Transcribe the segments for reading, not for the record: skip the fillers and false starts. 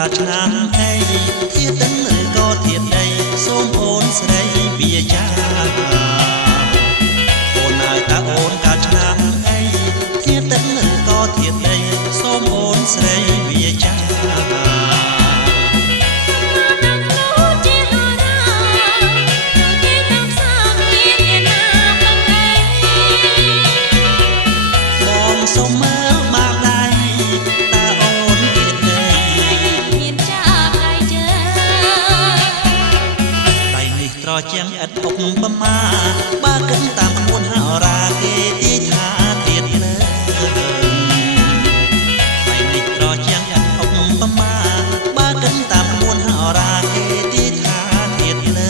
កាលឆ្នាំអីធាតទឹកឬក៏ធាតដីសូមអូនស្រីវាចាអូនហើយតើអូនកាលឆ្នាំអីធាតទឹកឬក៏ធាតដីសូមអូនស្រីវាចាសូមមើលបាក់ដៃតើអូនទៀតទេមានចាប់ដៃជើដៃនេះត្រជាងឥតអុកប្រមាបើគិតតាមក្បួនហោរាគេទាយថាទៀតលើដៃនេះត្រជាងឥតអុកប្រមាបើគិតតាមក្បួនហោរាគេទាយថាទៀតលើ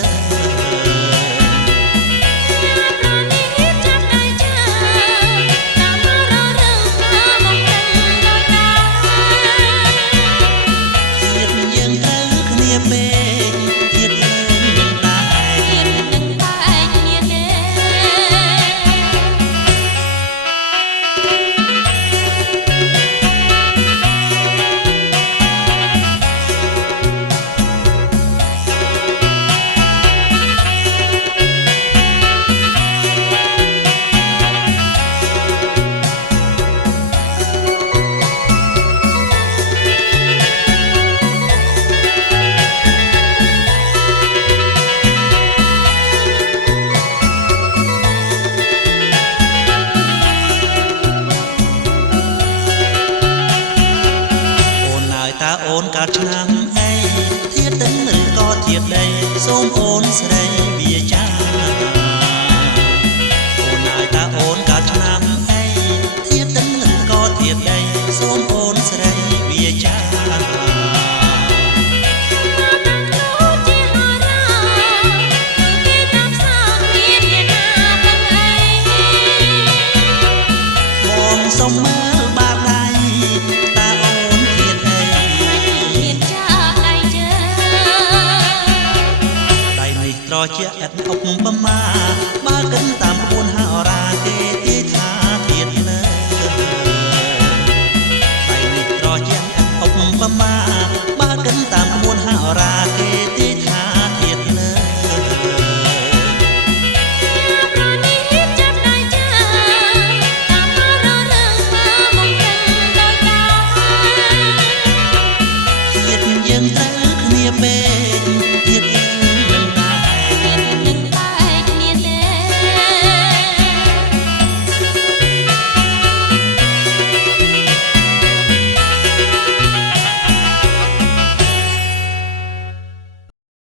អូនកាលឆ្នាំអីធាតទឹកឬក៏ធាតដីសូមអូនស្រីវាចាអូនហើយតើអូនកាលឆ្នាំអីធាតទឹកឬក៏ធាតដីសូមអូនស្រីវាចាសូមមើលបាក់ដៃតើអូនធាតអីមានចាប់ដៃជើដៃនេះត្រជាក់ឥតអុកប្រមាបើគិតតាមក្បួនហោរាគេទាយថាធាតលើដៃនេះត្រជាក់ឥតអុកប្រមាបើគិតតាមក្បួនហោរាគេ